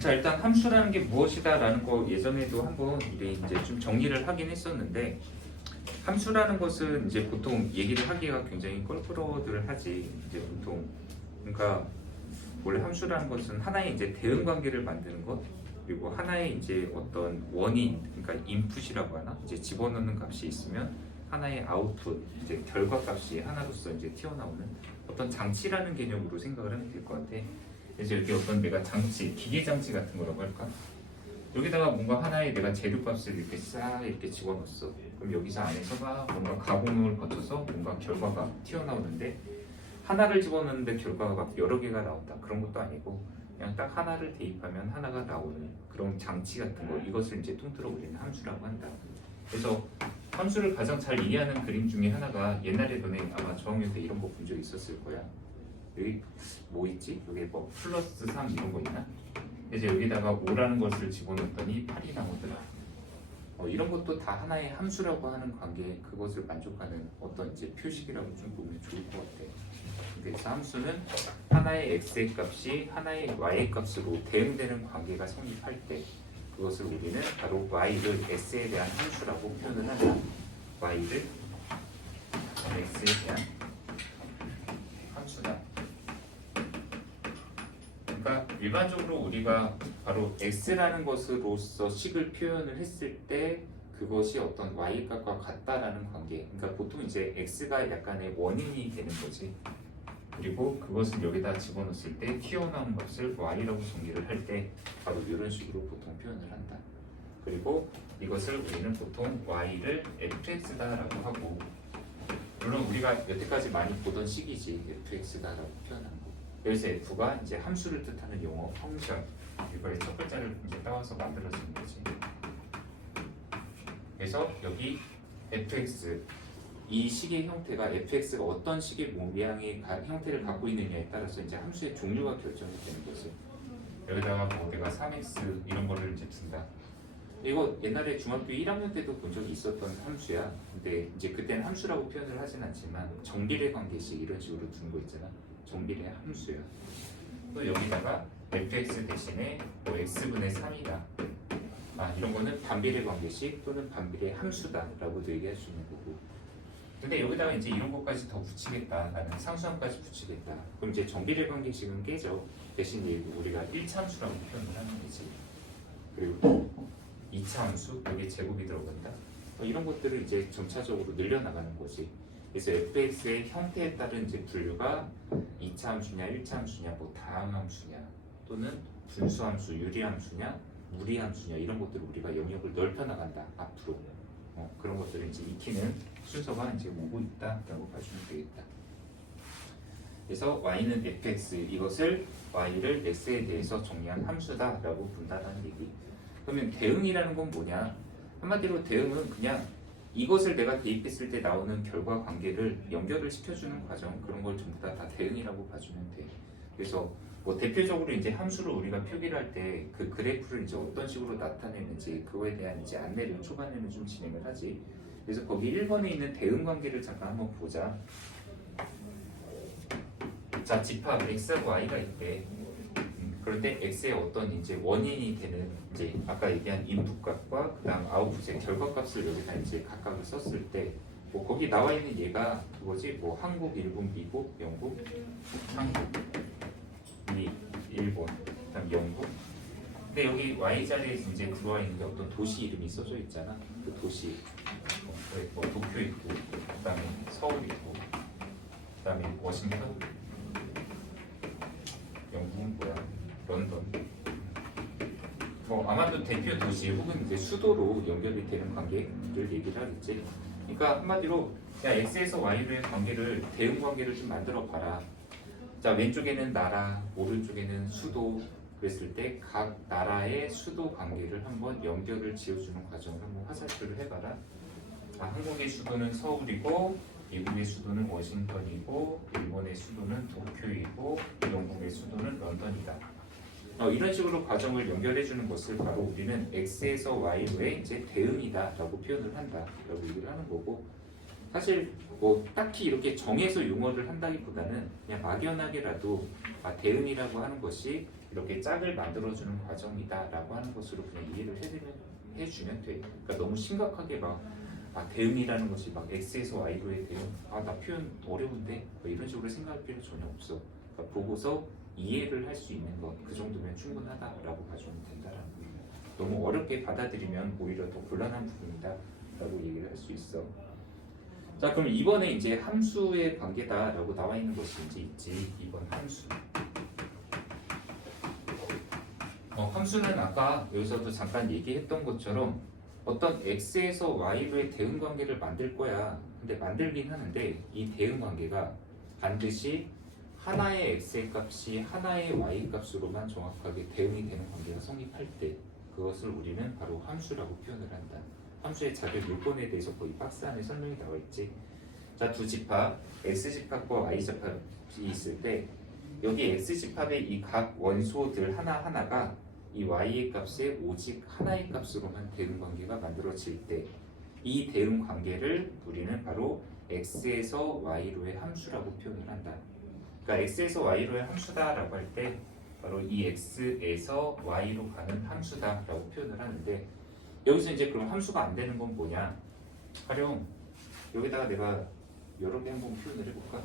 자 일단 함수라는 게 무엇이다라는 거 예전에도 한번 우리 이제 좀 정리를 하긴 했었는데 함수라는 것은 이제 보통 얘기를 하기가 굉장히 껄끄러워들 하지 이제 보통 그러니까 원래 함수라는 것은 하나의 이제 대응 관계를 만드는 것 그리고 하나의 이제 어떤 원인 그러니까 인풋이라고 하나 이제 집어넣는 값이 있으면 하나의 아웃풋 이제 결과 값이 하나로서 이제 튀어나오는 어떤 장치라는 개념으로 생각을 하면 될 것 같아. 그래서 여기 어떤 내가 장치, 기계 장치 같은 거라고 할까? 여기다가 뭔가 하나의 내가 재료값을 이렇게 싹 이렇게 집어넣었어. 그럼 여기서 안에서가 뭔가 가공을 거쳐서 뭔가 결과가 튀어나오는데 하나를 집어넣는데 결과가 막 여러 개가 나온다. 그런 것도 아니고 그냥 딱 하나를 대입하면 하나가 나오는 그런 장치 같은 거 이것을 이제 통틀어 우리는 함수라고 한다. 그래서 함수를 가장 잘 이해하는 그림 중에 하나가 옛날에 너네 아마 저학년 때 이런 거 본 적 있었을 거야. 여기 뭐 있지? 여기 뭐 플러스 3 이런 거 있나? 이제 여기다가 5라는 것을 집어넣었더니 8이 나오더라. 이런 것도 다 하나의 함수라고 하는 관계 그것을 만족하는 어떤 이제 표식이라고 좀 보면 좋을 것 같아. 그래서 함수는 하나의 x의 값이 하나의 y의 값으로 대응되는 관계가 성립할 때 그것을 우리는 바로 y를 s에 대한 함수라고 표현을 한다. y를 x에 대한 함수다. 그러니까 일반적으로 우리가 바로 x라는 것으로서 식을 표현을 했을 때 그것이 어떤 y 값과 같다라는 관계. 그러니까 보통 이제 x가 약간의 원인이 되는 거지. 그리고 그것을 여기다 집어넣었을 때 튀어나온 값을 y라고 정의를 할 때 바로 이런 식으로 보통 표현을 한다. 그리고 이것을 우리는 보통 y를 fx다라고 하고 물론 우리가 여태까지 많이 보던 식이지 fx다라고 표현하는 거. 그래서 f가 이제 함수를 뜻하는 용어 펑션 이거의 첫 글자를 이제 따와서 만들어지는 거지. 그래서 여기 fx 이 식의 형태가 fx가 어떤 식의 모양의 형태를 갖고 있느냐에 따라서 이제 함수의 종류가 결정이 되는 거지. 여기다가 뭐 내가 3x 이런 거를 이제 둔다. 이거 옛날에 중학교 1학년 때도 본 적이 있었던 함수야. 근데 이제 그때는 함수라고 표현을 하진 않지만 정비례 관계식 이런 식으로 두는 거 있잖아. 정비례 함수야. 또 여기다가 fx 대신에 뭐 x분의 3이다. 이런 거는 반비례 관계식 또는 반비례 함수다라고도 얘기할 수 있는 거고. 근데 여기다가 이제 이런 것까지 더 붙이겠다. 나는 상수함까지 붙이겠다. 그럼 이제 정비례 관계식은 깨져. 대신 우리가 1차 함수라고 표현을 하는 거지. 그리고 2차 함수, 여기에 제곱이 들어간다. 이런 것들을 이제 점차적으로 늘려나가는 거지. 그래서 fx의 형태에 따른 이제 분류가 2차 함수냐, 1차 함수냐, 뭐 다음 함수냐, 또는 분수 함수, 유리 함수냐, 무리 함수냐 이런 것들을 우리가 영역을 넓혀 나간다. 앞으로. 그런 것들을 이제 익히는 순서가 이제 오고 있다라고 봐주면 되겠다. 그래서 y는 fx 이것을 y를 x에 대해서 정리한 함수다라고 본다라는 얘기. 그러면 대응이라는 건 뭐냐? 한마디로 대응은 그냥 이것을 내가 대입했을 때 나오는 결과 관계를 연결을 시켜주는 과정 그런 걸 전부 다 대응이라고 봐주면 돼. 그래서 뭐 대표적으로 이제 함수를 우리가 표기를 할 때 그 그래프를 이제 어떤 식으로 나타내는지 그거에 대한 이제 안내를 초반에는 좀 진행을 하지. 그래서 거기 1번에 있는 대응 관계를 잠깐 한번 보자. 자, 집합 x하고 y가 있대. 그런데 x의 어떤 이제 원인이 되는 이제 아까 얘기한 인풋 값과 그다음 아웃풋의 결과 값을 여기다 이제 각각을 썼을 때 뭐 거기 나와 있는 얘가 그거지 뭐 한국, 일본, 미국, 영국, 한국, 일본, 그다음 영국. 근데 여기 y 자리에 이제 들어와 있는 게 어떤 도시 이름이 써져 있잖아. 그 도시 뭐 도쿄 있고, 그다음에 서울 있고, 그다음에 워싱턴, 영국은 뭐야? 런던. 아마도 대표 도시 혹은 이제 수도로 연결이 되는 관계를 얘기를 하겠지. 그러니까 한마디로 야 x에서 y로의 관계를 대응 관계를 좀 만들어 봐라. 자 왼쪽에는 나라, 오른쪽에는 수도 그랬을 때 각 나라의 수도 관계를 한번 연결을 지어주는 과정을 한번 화살표를 해봐라. 한국의 수도는 서울이고 미국의 수도는 워싱턴이고 일본의 수도는 도쿄이고 영국의 수도는 런던이다. 이런 식으로 과정을 연결해 주는 것을 바로 우리는 x에서 y로의 이제 대응이다라고 표현을 한다라고 얘기를 하는 거고 사실 뭐 딱히 이렇게 정해서 용어를 한다기보다는 그냥 막연하게라도 대응이라고 하는 것이 이렇게 짝을 만들어주는 과정이다라고 하는 것으로 그냥 이해를 해주면 돼. 그러니까 너무 심각하게 대응이라는 것이 X에서 Y로의 대응, 나 표현 어려운데 이런 식으로 생각할 필요 전혀 없어. 그러니까 보고서 이해를 할 수 있는 것, 그 정도면 충분하다라고 봐주면 된다라는 거예요. 너무 어렵게 받아들이면 오히려 더 곤란한 부분이다라고 얘기를 할 수 있어. 자, 그럼 이번에 이제 함수의 관계다라고 나와 있는 것이 이제 있지. 이번 함수. 함수는 아까 여기서도 잠깐 얘기했던 것처럼 어떤 x에서 y로의 대응 관계를 만들 거야. 근데 만들긴 하는데 이 대응 관계가 반드시 하나의 x의 값이 하나의 y 값으로만 정확하게 대응이 되는 관계가 성립할 때 그것을 우리는 바로 함수라고 표현을 한다. 함수의 자격 요건에 대해서 거의 박스 안에 설명이 나와 있지. 자, 두 집합 x집합과 y집합이 있을 때 여기 x집합의 이 각 원소들 하나하나가 이 y의 값에 오직 하나의 값으로만 대응 관계가 만들어질 때 이 대응 관계를 우리는 바로 x에서 y로의 함수라고 표현을 한다. 그러니까 x에서 y로의 함수다라고 할 때 바로 이 x에서 y로 가는 함수다라고 표현을 하는데 여기서 이제 그럼 함수가 안 되는 건 뭐냐? 활용 여기다가 내가 여러 개 한번 표현을 해볼까?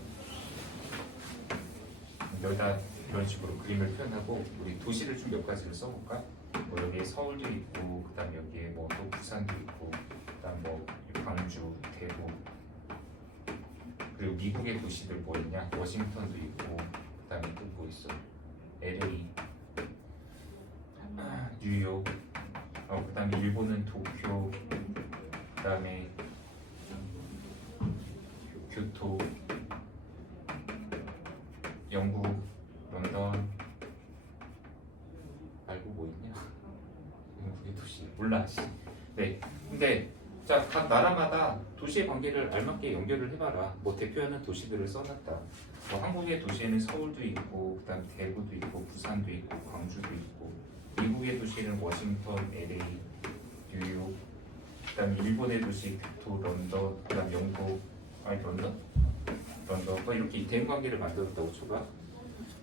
여기다 이런 식으로 그림을 표현하고 우리 도시를 좀 몇 가지를 써볼까? 뭐 여기에 서울도 있고 그다음 여기에 뭐 또 부산도 있고 그다음 뭐 광주, 대구 그리고 미국의 도시들 뭐 있냐? 워싱턴도 있고 그다음에 또 뭐 있어? LA, 뉴욕, 그다음에 일본은 도쿄, 그다음에 교토, 영국, 런던 말고 뭐 있냐? 영국의 도시 몰라. 네, 근데 자, 각 나라마다 도시의 관계를 알맞게 연결을 해봐라. 뭐 대표하는 도시들을 써놨다. 뭐 한국의 도시에는 서울도 있고, 그다음 대구도 있고, 부산도 있고, 광주도 있고. 미국의 도시는 워싱턴, LA, 뉴욕. 그다음 일본의 도시 교토, 런던. 그다음 영국, 런던. 뭐 이렇게 대응 관계를 만들었다고 쳐봐.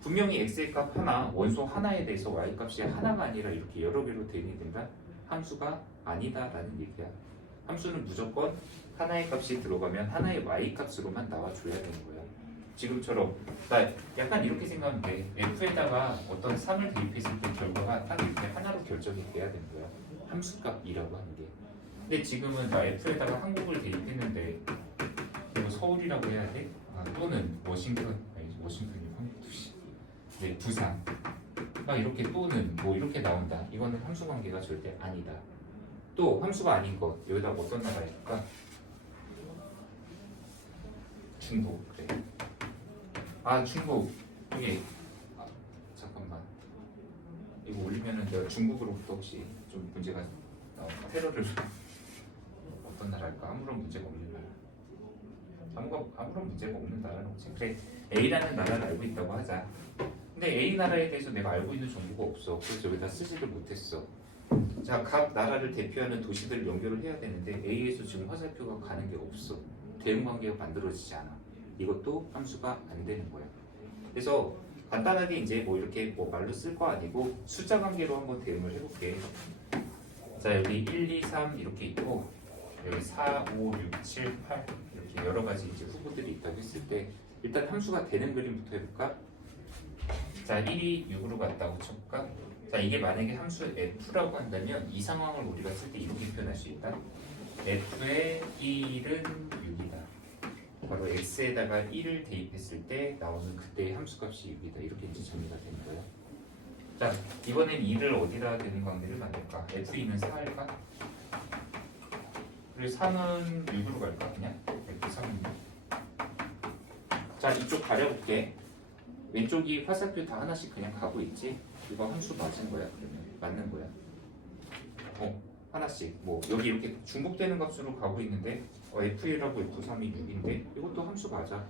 분명히 x의 값 하나, 원소 하나에 대해서 y 값이 하나가 아니라 이렇게 여러 개로 대응이 된다. 함수가 아니다라는 얘기야. 함수는 무조건 하나의 값이 들어가면 하나의 y 값으로만 나와줘야 되는 거야. 지금처럼 나 약간 이렇게 생각하면 돼. f에다가 어떤 3을 대입했을 때 결과가 딱 이렇게 하나로 결정이 돼야 되는 거야. 함수값이라고 하는 게. 근데 지금은 나 f에다가 한국을 대입했는데 그리고 서울이라고 해야 돼? 또는 워싱턴이 한국 도시. 네, 부산. 이렇게 또는 뭐 이렇게 나온다. 이거는 함수 관계가 절대 아니다. 또 함수가 아닌 것 여기다 어떤 나라일까? 중국. 그래. 중국 여기 잠깐만 이거 올리면은 내가 중국으로부터 혹시 좀 문제가 테러를 어떤 나라일까? 아무런 문제가 없는 나라. 아무런 문제가 없는 나라는 없지. 그래, A라는 나라를 알고 있다고 하자. 근데 A 나라에 대해서 내가 알고 있는 정보가 없어. 그래서 여기다 쓰지를 못했어. 자, 각 나라를 대표하는 도시들을 연결을 해야 되는데 A에서 지금 화살표가 가는 게 없어. 대응 관계가 만들어지지 않아. 이것도 함수가 안 되는 거야. 그래서 간단하게 이제 뭐 이렇게 뭐 말로 쓸 거 아니고 숫자 관계로 한번 대응을 해볼게. 자, 여기 1, 2, 3 이렇게 있고 여기 4, 5, 6, 7, 8 이렇게 여러 가지 이제 후보들이 있다고 했을 때 일단 함수가 되는 그림부터 해볼까? 자, 1이 6으로 갔다고 쳐볼까? 자, 이게 만약에 함수 f라고 한다면 이 상황을 우리가 쓸 때 이렇게 표현할 수 있다. f의 1은 6이다. 바로 x에다가 1을 대입했을 때 나오는 그때의 함수값이 6이다. 이렇게 이제 정리가 되는 거예요. 자, 이번엔 2를 어디다 대는 관계를 만들까? f2는 4일까? 그리고 3은 6으로 갈까? 그냥 f3은 6. 자, 이쪽 가려볼게. 왼쪽이 화살표 다 하나씩 그냥 가고 있지? 이거 함수 맞은 거야? 그러면 맞는 거야? 하나씩 뭐 여기 이렇게 중복되는 값으로 가고 있는데 f1하고 f3이 6인데 이것도 함수 맞아.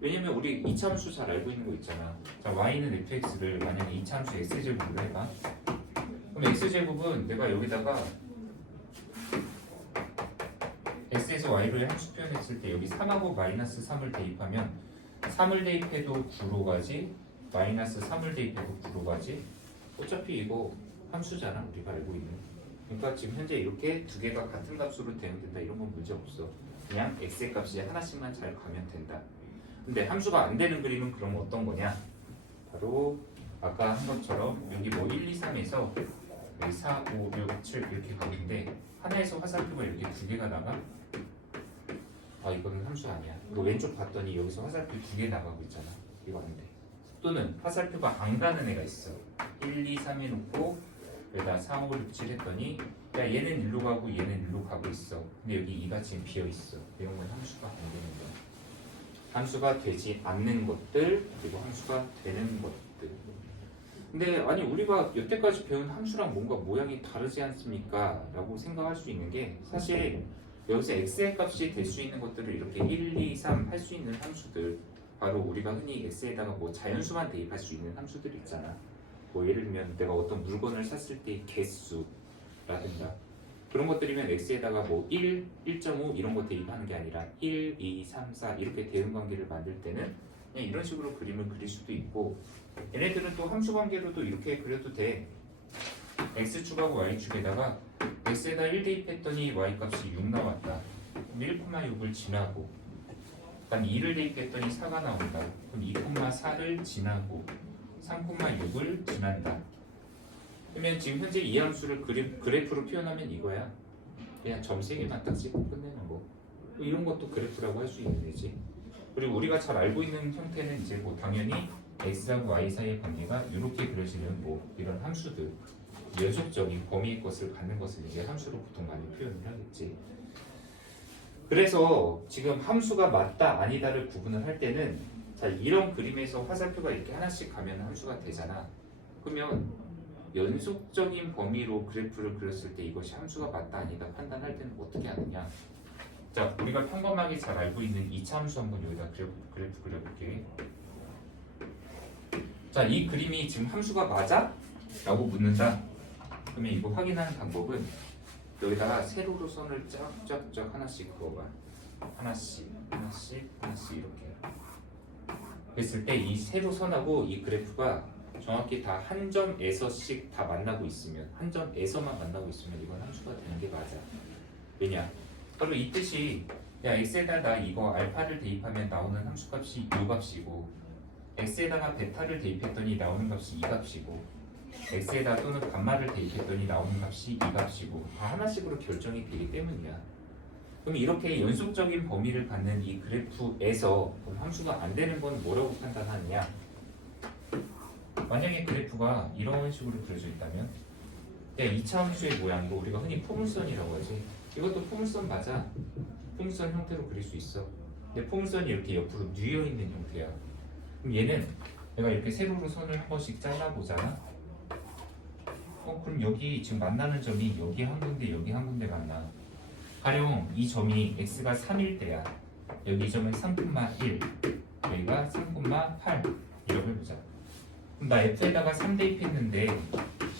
왜냐면 우리 2차 함수 잘 알고 있는 거 있잖아. 자, y는 fx를 만약에 2차 함수 x제곱으로 해봐. 그럼 x제곱은 내가 여기다가 x에서 y로의 함수 표현했을 때 여기 3하고 마이너스 3을 대입하면 3을 대입해도 9로 가지 마이너스 3을 대입해도 9로 가지. 어차피 이거 함수잖아 우리가 알고 있는. 그러니까 지금 현재 이렇게 두 개가 같은 값으로 대응된다 이런 건 문제 없어. 그냥 x의 값이 하나씩만 잘 가면 된다. 근데 함수가 안 되는 그림은 그럼 어떤 거냐? 바로 아까 한 것처럼 여기 뭐 1, 2, 3에서 여기 4, 5, 6, 7 이렇게 가고 있는데 하나에서 화살표가 이렇게 두 개가 나가? 아 이거는 함수 아니야. 이거 왼쪽 봤더니 여기서 화살표 두 개 나가고 있잖아. 이거 안 돼. 또는 화살표가 안 가는 애가 있어. 1, 2, 3 해놓고 여기다 4, 5, 6, 7 했더니 야 얘는 일로 가고 얘는 일로 가고 있어. 근데 여기 2가 지금 비어있어. 이런 건 함수가 안 되는 거야. 함수가 되지 않는 것들 그리고 함수가 되는 것들. 근데 아니 우리가 여태까지 배운 함수랑 뭔가 모양이 다르지 않습니까? 라고 생각할 수 있는 게 사실 여기서 x의 값이 될 수 있는 것들을 이렇게 1, 2, 3 할 수 있는 함수들 바로 우리가 흔히 x에다가 뭐 자연수만 대입할 수 있는 함수들 있잖아. 뭐 예를 들면 내가 어떤 물건을 샀을 때 개수라든가 그런 것들이면 x에다가 뭐 1, 1.5 이런 거 대입하는 게 아니라 1, 2, 3, 4 이렇게 대응 관계를 만들 때는 그냥 이런 식으로 그림을 그릴 수도 있고 얘네들은 또 함수 관계로도 이렇게 그려도 돼. x축하고 y축에다가 x에다 1 대입했더니 y값이 6 나왔다. 그럼 1,6을 지나고 그다음 2를 대입했더니 4가 나온다. 그럼 2,4를 지나고 3,6을 지난다. 그러면 지금 현재 이 함수를 그래프로 표현하면 이거야. 그냥 점 3개만 딱 찍고 끝내는 거. 이런 것도 그래프라고 할 수 있는 애지. 그리고 우리가 잘 알고 있는 형태는 이제 뭐 당연히 x하고 y 사이의 관계가 이렇게 그려지는 뭐 이런 함수들 연속적인 범위의 것을 갖는 것을 이제 함수로 보통 많이 표현을 하겠지. 그래서 지금 함수가 맞다 아니다를 구분을 할 때는 자 이런 그림에서 화살표가 이렇게 하나씩 가면 함수가 되잖아. 그러면 연속적인 범위로 그래프를 그렸을 때 이것이 함수가 맞다 아니다 판단할 때는 어떻게 하느냐. 자 우리가 평범하게 잘 알고 있는 2차 함수 한번 여기다 그래프 그려볼게. 자 이 그림이 지금 함수가 맞아? 라고 묻는다. 그러면 이거 확인하는 방법은 여기다가 세로로 선을 쫙쫙쫙 하나씩 그어봐. 하나씩 이렇게 그랬을 때 이 세로선하고 이 그래프가 정확히 다 한 점에서씩 다 만나고 있으면 한 점에서만 만나고 있으면 이건 함수가 되는 게 맞아. 왜냐? 바로 이 뜻이 야 x에다 나 이거 알파를 대입하면 나오는 함수값이 이 값이고 x에다가 베타를 대입했더니 나오는 값이 이 값이고 x에다 또는 감마를 대입했더니 나오는 값이 이 값이고 다 하나씩으로 결정이 되기 때문이야. 그럼 이렇게 연속적인 범위를 갖는 이 그래프에서 그럼 함수가 안 되는 건 뭐라고 판단하느냐? 만약에 그래프가 이런 식으로 그려져 있다면 2차 함수의 모양 이거 우리가 흔히 포물선이라고 하지. 이것도 포물선 맞아. 포물선 형태로 그릴 수 있어. 근데 포물선이 이렇게 옆으로 뉘어 있는 형태야. 그럼 얘는 내가 이렇게 세로로 선을 한 번씩 잘라보잖아. 그럼 여기 지금 만나는 점이 여기 한 군데 여기 한 군데 만나. 가령 이 점이 x가 3일 때야. 여기 이 점은 3,1 여기가 3,8 이렇게 해보자. 그럼 나 f에다가 3 대입했는데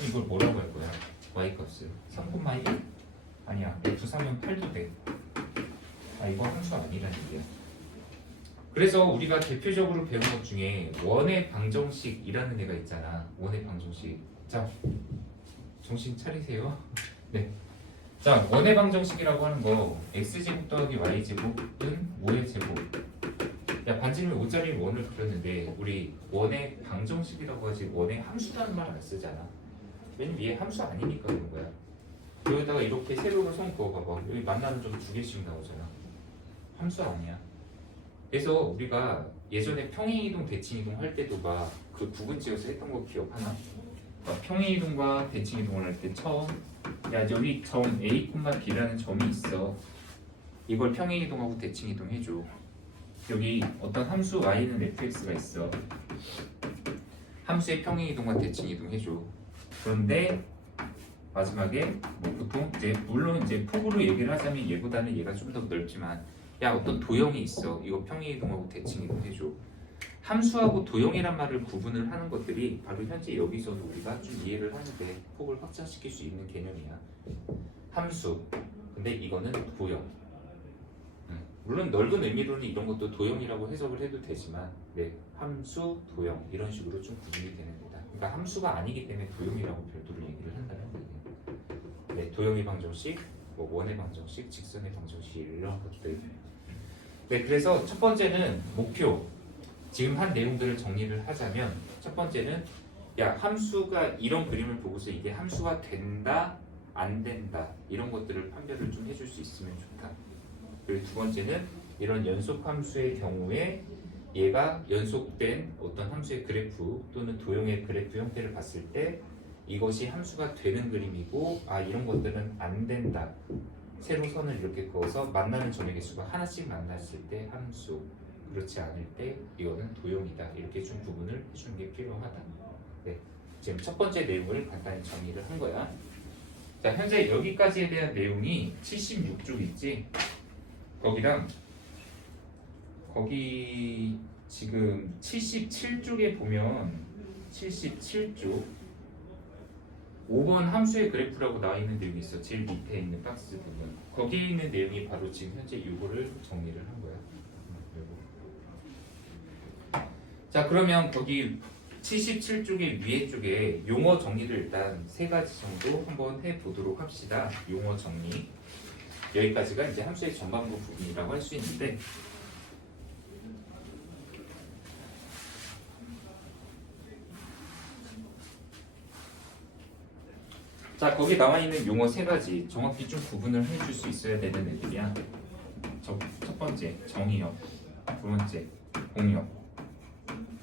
이걸 뭐라고 할 거야? y값을 3,1? 아니야 f3은 8도 돼. 아 이거 함수 아니라는 얘기야. 그래서 우리가 대표적으로 배운 것 중에 원의 방정식이라는 애가 있잖아. 원의 방정식. 자 정신 차리세요. 네. 자 원의 방정식이라고 하는 거 x제곱 더하기 y제곱은 5의 제곱. 야 반지름이 5짜리 원을 그렸는데 우리 원의 방정식이라고 하지 원의 함수라는 말 안 쓰잖아. 왜냐면 얘 함수 아니니까 그런 거야. 여기다가 이렇게 세로로 선 그어봐봐. 여기 만나는 점 2개씩 나오잖아. 함수 아니야. 그래서 우리가 예전에 평행이동 대칭이동 할 때도 막 그 부분 지어서 했던 거 기억하나? 평행이동과 대칭이동을 할 때 처음 야 여기 점 A, B라는 점이 있어. 이걸 평행이동하고 대칭이동 해줘. 여기 어떤 함수 y는 fx가 있어. 함수의 평행이동과 대칭이동 해줘. 그런데 마지막에 뭐 보통 이제 물론 이제 폭으로 얘기를 하자면 얘보다는 얘가 좀 더 넓지만 야 어떤 도형이 있어. 이거 평행이동하고 대칭이동 해줘. 함수하고 도형이란 말을 구분을 하는 것들이 바로 현재 여기서도 우리가 좀 이해를 하는데 폭을 확장시킬 수 있는 개념이야. 함수. 근데 이거는 도형. 물론 넓은 의미로는 이런 것도 도형이라고 해석을 해도 되지만 네, 함수, 도형 이런 식으로 좀 구분이 되는 거다. 그러니까 함수가 아니기 때문에 도형이라고 별도로 얘기를 한다는 얘기예요. 네, 도형의 방정식, 뭐 원의 방정식, 직선의 방정식 이런 것들. 네, 그래서 첫 번째는 목표. 지금 한 내용들을 정리를 하자면 첫 번째는 야 함수가 이런 그림을 보고서 이게 함수가 된다, 안 된다 이런 것들을 판별을 좀 해줄 수 있으면 좋다. 그리고 두 번째는 이런 연속 함수의 경우에 얘가 연속된 어떤 함수의 그래프 또는 도형의 그래프 형태를 봤을 때 이것이 함수가 되는 그림이고 아 이런 것들은 안 된다. 세로 선을 이렇게 그어서 만나는 점의 개수가 하나씩 만났을 때 함수, 그렇지 않을 때 이거는 도형이다. 이렇게 좀 구분을 해주는 게 필요하다. 네, 지금 첫 번째 내용을 간단히 정리를 한 거야. 자, 현재 여기까지에 대한 내용이 76쪽 있지? 거기랑 거기 지금 77쪽에 보면 77쪽 5번 함수의 그래프라고 나와 있는 내용이 있어. 제일 밑에 있는 박스 부분. 거기에 있는 내용이 바로 지금 현재 이거를 정리를 한 거야. 요거. 자, 그러면 거기 77쪽의 위에 쪽에 용어 정리를 일단 세 가지 정도 한번 해보도록 합시다. 용어 정리. 여기까지가 이제 함수의 전반부 부분이라고 할 수 있는데 자, 거기 나와 있는 용어 세 가지 정확히 좀 구분을 해줄 수 있어야 되는 애들이야. 첫 번째 정의역, 두 번째 공역,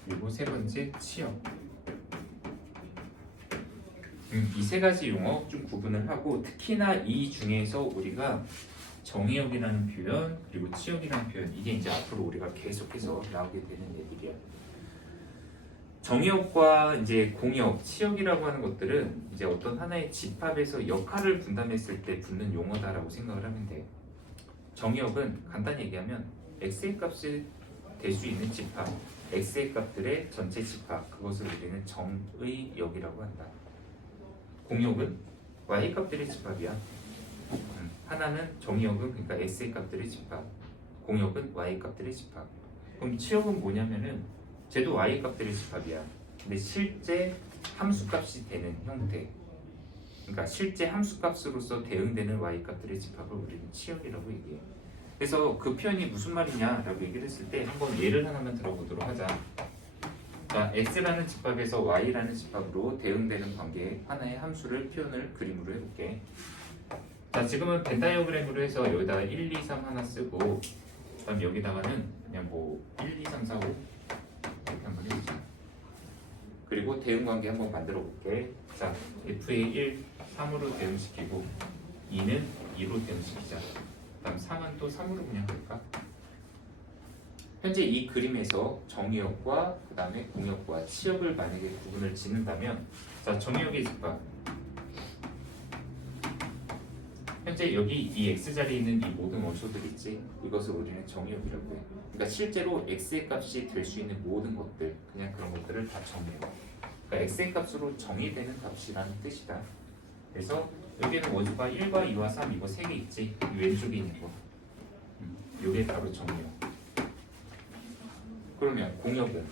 그리고 세 번째 치역. 이 세 가지 용어 좀 구분을 하고 특히나 이 중에서 우리가 정의역이라는 표현 그리고 치역이라는 표현 이게 이제 앞으로 우리가 계속해서 나오게 되는 애들이야. 정의역과 이제 공역, 치역이라고 하는 것들은 이제 어떤 하나의 집합에서 역할을 분담했을 때 붙는 용어다라고 생각을 하면 돼. 정의역은 간단히 얘기하면 x의 값이 될 수 있는 집합, x의 값들의 전체 집합, 그것을 우리는 정의역이라고 한다. 공역은 y의 값들의 집합이야. 하나는 정의역은 그러니까 x의 값들의 집합, 공역은 y의 값들의 집합. 그럼 치역은 뭐냐면은 쟤도 y 값들의 집합이야. 근데 실제 함수값이 되는 형태. 그러니까 실제 함수값으로서 대응되는 y 값들의 집합을 우리는 치역이라고 얘기해. 그래서 그 표현이 무슨 말이냐라고 얘기를 했을 때 한번 예를 하나만 들어보도록 하자. 자, x라는 집합에서 y라는 집합으로 대응되는 관계의 하나의 함수를 표현을 그림으로 해볼게. 자, 지금은 벤 다이어그램으로 해서 여기다가 1, 2, 3 하나 쓰고 그다음 여기다가는 그냥 뭐 1, 2, 3, 4, 5 이렇게 한번 해보자. 그리고 대응 관계 한번 만들어 볼게. 자, f의 1, 3으로 대응시키고 2는 2로 대응시키자. 그다음 3은 또 3으로 그냥 할까? 현재 이 그림에서 정의역과 그 다음에 공역과 치역을 만약에 구분을 짓는다면 자, 정의역의 집합 현재 여기 이 x자리에 있는 이 모든 원소들 있지? 이것을 우리는 정의역이라고 해. 그러니까 실제로 x의 값이 될 수 있는 모든 것들 그냥 그런 것들을 다 정의역. 그러니까 x의 값으로 정의되는 값이라는 뜻이다. 그래서 여기는 원소가 1과 2와 3 이거 3개 있지? 이 왼쪽에 있는 거 이게 바로 정의역. 그러면 공역은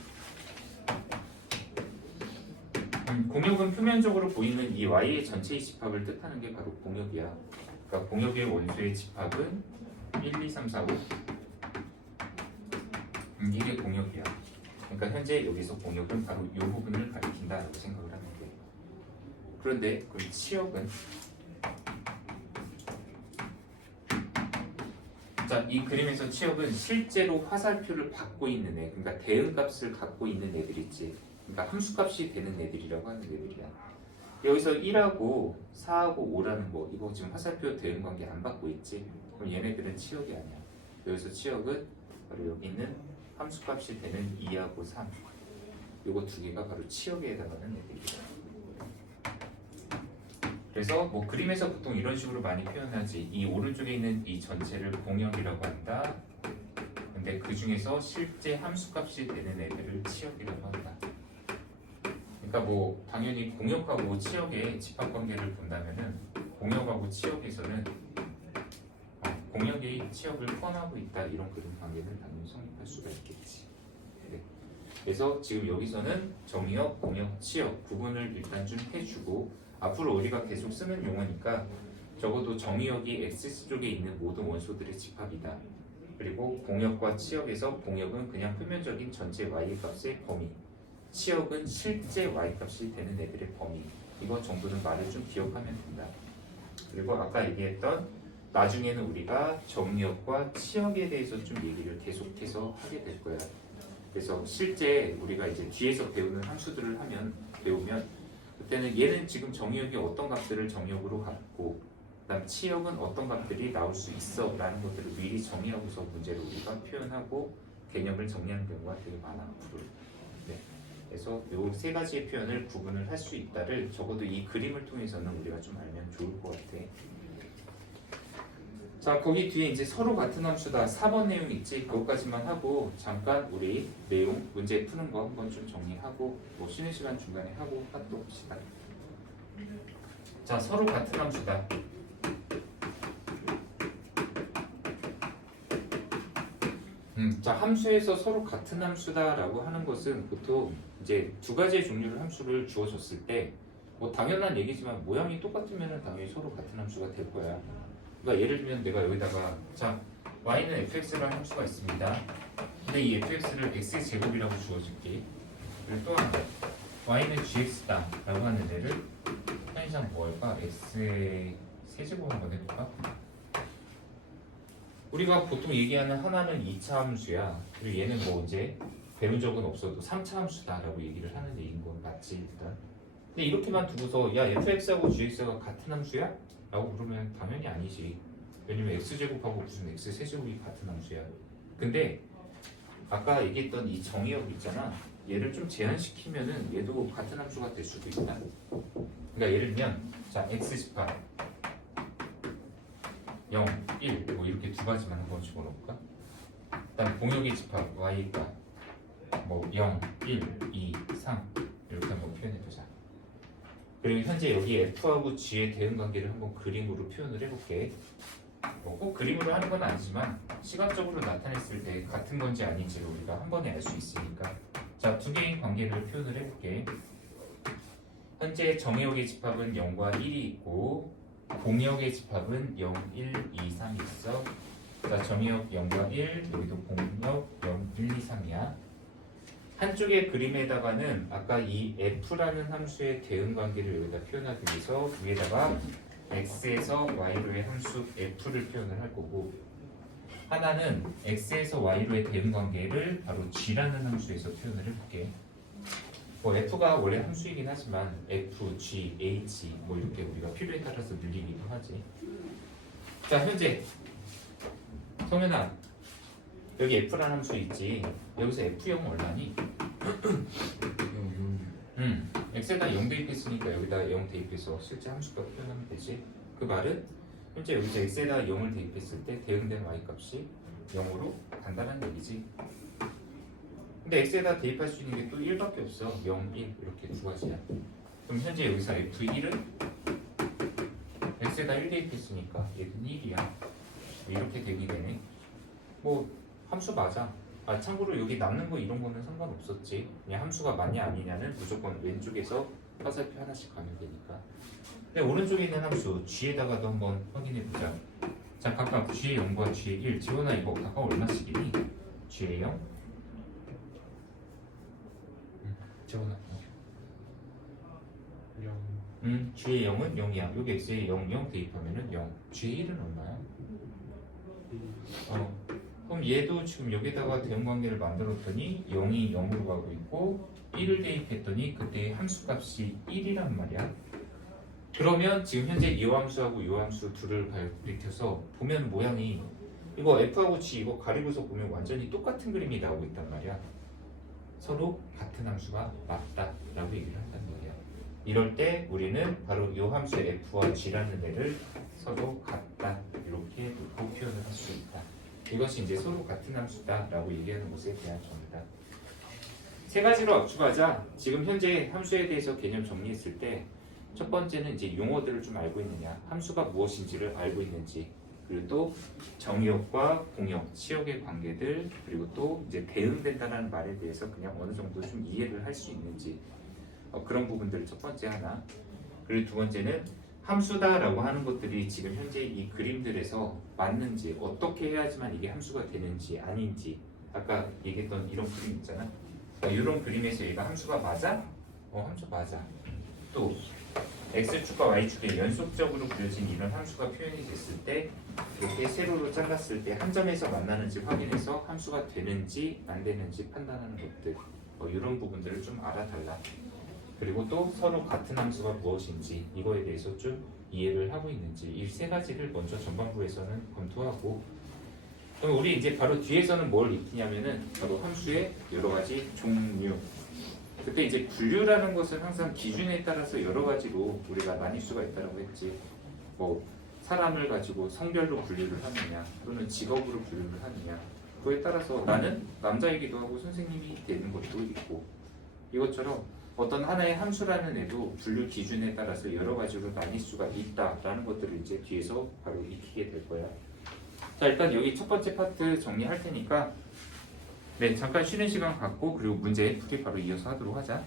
공역은 표면적으로 보이는 이 y의 전체의 집합을 뜻하는 게 바로 공역이야. 그러니까 공역의 원소의 집합은 1, 2, 3, 4, 5 이게 공역이야. 그러니까 현재 여기서 공역은 바로 이 부분을 가리킨다라고 생각을 하면 돼. 그런데 그럼 치역은 자, 이 그림에서 치역은 실제로 화살표를 받고 있는 애, 그러니까 대응값을 갖고 있는 애들 있지. 그러니까 함수값이 되는 애들이라고 하는 애들이야. 여기서 1하고 4하고 5라는 거 이거 지금 화살표 대응관계 안 받고 있지. 그럼 얘네들은 치역이 아니야. 여기서 치역은 바로 여기 있는 함수값이 되는 2하고 3 이거 두 개가 바로 치역에 해당하는 애들이야. 그래서 뭐 그림에서 보통 이런 식으로 많이 표현하지. 이 오른쪽에 있는 이 전체를 공역이라고 한다. 근데 그 중에서 실제 함수값이 되는 애들을 치역이라고 한다. 그러니까 뭐 당연히 공역하고 치역의 집합관계를 본다면은 공역하고 치역에서는 공역이 치역을 포함하고 있다 이런 그림 관계는 당연히 성립할 수가 있겠지. 네. 그래서 지금 여기서는 정의역, 공역, 치역 구분을 일단 좀 해주고 앞으로 우리가 계속 쓰는 용어니까 적어도 정의역이 X쪽에 있는 모든 원소들의 집합이다. 그리고 공역과 치역에서 공역은 그냥 표면적인 전체 Y값의 범위, 치역은 실제 Y값이 되는 애들의 범위. 이거 정도는 말을 좀 기억하면 된다. 그리고 아까 얘기했던 나중에는 우리가 정의역과 치역에 대해서 좀 얘기를 계속해서 하게 될 거야. 그래서 실제 우리가 이제 뒤에서 배우는 함수들을 배우면 그때는 얘는 지금 정의역이 어떤 값들을 정의역으로 갖고 그다음 치역은 어떤 값들이 나올 수 있어 라는 것들을 미리 정의하고서 문제를 우리가 표현하고 개념을 정리하는 경우가 되게 많아 앞으로. 네. 그래서 이 세 가지의 표현을 구분을 할 수 있다를 적어도 이 그림을 통해서는 우리가 좀 알면 좋을 것 같아. 자, 거기 뒤에 이제 서로 같은 함수다 4번 내용 있지? 그것까지만 하고 잠깐 우리 내용 문제 푸는 거 한번 좀 정리하고 뭐 쉬는 시간 중간에 하고 또 봅시다. 자, 서로 같은 함수다. 자, 함수에서 서로 같은 함수다라고 하는 것은 보통 이제 두 가지의 종류의 함수를 주어졌을 때 뭐 당연한 얘기지만 모양이 똑같으면 당연히 서로 같은 함수가 될 거야. 그러니까 예를 들면 내가 여기다가 자 y는 fx라는 함수가 있습니다. 근데 이 fx를 x의 제곱이라고 주어줄게. 그리고 또 하나 y는 gx다 라고 하는 애를 편의상 뭐 할까? x의 세제곱 한번 해볼까? 우리가 보통 얘기하는 하나는 2차 함수야. 그리고 얘는 뭐 이제 배운 적은 없어도 3차 함수다라고 얘기를 하는 얘기인 건 맞지 일단. 근데 이렇게만 두고서 야 fx하고 gx가 같은 함수야? 라고 물으면 당연히 아니지. 왜냐면 x제곱하고 무슨 x세제곱이 같은 함수야. 근데 아까 얘기했던 이 정의역 있잖아. 얘를 좀 제한시키면은 얘도 같은 함수가 될 수도 있다. 그러니까 예를 들면 자 x집합 0, 1, 뭐 이렇게 두 가지만 한번 집어넣을까? 그다음 공역의 집합 y가 뭐 0, 1, 2, 3 이렇게 한번 표현해보자. 그리고 현재 여기 f하고 g의 대응 관계를 한번 그림으로 표현을 해볼게. 뭐 꼭 그림으로 하는 건 아니지만 시각적으로 나타냈을 때 같은 건지 아닌지를 우리가 한 번에 알 수 있으니까. 자, 두 개의 관계를 표현을 해볼게. 현재 정의역의 집합은 0과 1이 있고 공역의 집합은 0, 1, 2, 3이 있어. 자, 정의역 0과 1, 여기도 공역 0, 1, 2, 3이야. 한쪽의 그림에다가는 아까 이 f라는 함수의 대응 관계를 여기다 표현하기 위해서 위에다가 x에서 y로의 함수 f를 표현을 할 거고 하나는 x에서 y로의 대응 관계를 바로 g라는 함수에서 표현을 해볼게. 뭐 f가 원래 함수이긴 하지만 f, g, h 뭐 이렇게 우리가 필요에 따라서 늘리기도 하지. 자, 현재 성현아 여기 f라는 함수 있지. 여기서 f0 얼마니? x에다 0 대입했으니까 여기다 0 대입해서 실제 함수가 표현하면 되지. 그 말은 현재 여기서 x에다 0을 대입했을 때 대응된 y값이 0으로 간다는 얘기지. 근데 x에다 대입할 수 있는 게 또 1밖에 없어. 0, 1 이렇게 두 가지야. 그럼 현재 여기서 f1은 x에다 1 대입했으니까 얘는 1이야. 이렇게 되게 되네. 뭐 함수 맞아. 아, 참고로 여기 남는 거 이런 거는 상관없었지. 그냥 함수가 맞냐 아니냐는 무조건 왼쪽에서 화살표 하나씩 가면 되니까. 근데 오른쪽에 있는 함수 g에다가도 한번 확인해 보자. 자, 각각 g의 0과 g의 1. 지원아 이거 각각 얼마씩이니? g의 0? 지원아. g의 0은 0이야. 여기 x에 0, 0 대입하면은 0. g의 1은 얼마야? 그럼 얘도 지금 여기다가 대응 관계를 만들었더니 0이 0으로 가고 있고 1을 대입했더니 그때 함수값이 1이란 말이야. 그러면 지금 현재 이 함수하고 이 함수 둘을 가리켜서 보면 모양이 이거 f하고 g 이거 가리고서 보면 완전히 똑같은 그림이 나오고 있단 말이야. 서로 같은 함수가 맞다라고 얘기를 한단 말이야. 이럴 때 우리는 바로 이 함수 f와 g라는 애를 서로 같다 이렇게 놓고 표현을 할 수 있다. 이것이 이제 서로 같은 함수다라고 얘기하는 것에 대한 정의다. 세 가지로 압축하자. 지금 현재 함수에 대해서 개념 정리했을 때 첫 번째는 이제 용어들을 좀 알고 있느냐, 함수가 무엇인지를 알고 있는지, 그리고 또 정의역과 공역, 치역의 관계들, 그리고 또 이제 대응된다는 말에 대해서 그냥 어느 정도 좀 이해를 할 수 있는지 그런 부분들을 첫 번째 하나. 그리고 두 번째는 함수다라고 하는 것들이 지금 현재 이 그림들에서 맞는지, 어떻게 해야지만 이게 함수가 되는지 아닌지, 아까 얘기했던 이런 그림 있잖아. 이런 그림에서 얘가 함수가 맞아? 함수 맞아. 또 x축과 y축에 연속적으로 그려진 이런 함수가 표현이 됐을 때 이렇게 세로로 잘랐을 때 한 점에서 만나는지 확인해서 함수가 되는지 안 되는지 판단하는 것들, 이런 부분들을 좀 알아달라. 그리고 또 서로 같은 함수가 무엇인지 이거에 대해서 좀 이해를 하고 있는지, 이 세 가지를 먼저 전반부에서는 검토하고, 그럼 우리 이제 바로 뒤에서는 뭘 익히냐면은 바로 함수의 여러 가지 종류. 그때 이제 분류라는 것은 항상 기준에 따라서 여러 가지로 우리가 나뉠 수가 있다고 했지. 뭐 사람을 가지고 성별로 분류를 하느냐, 또는 직업으로 분류를 하느냐, 그거에 따라서 나는 남자이기도 하고 선생님이 되는 것도 있고, 이것처럼 어떤 하나의 함수라는 애도 분류 기준에 따라서 여러 가지로 나뉠 수가 있다라는 것들을 이제 뒤에서 바로 익히게 될 거야. 자, 일단 여기 첫 번째 파트 정리할 테니까 잠깐 쉬는 시간 갖고 그리고 문제 풀이 바로 이어서 하도록 하자.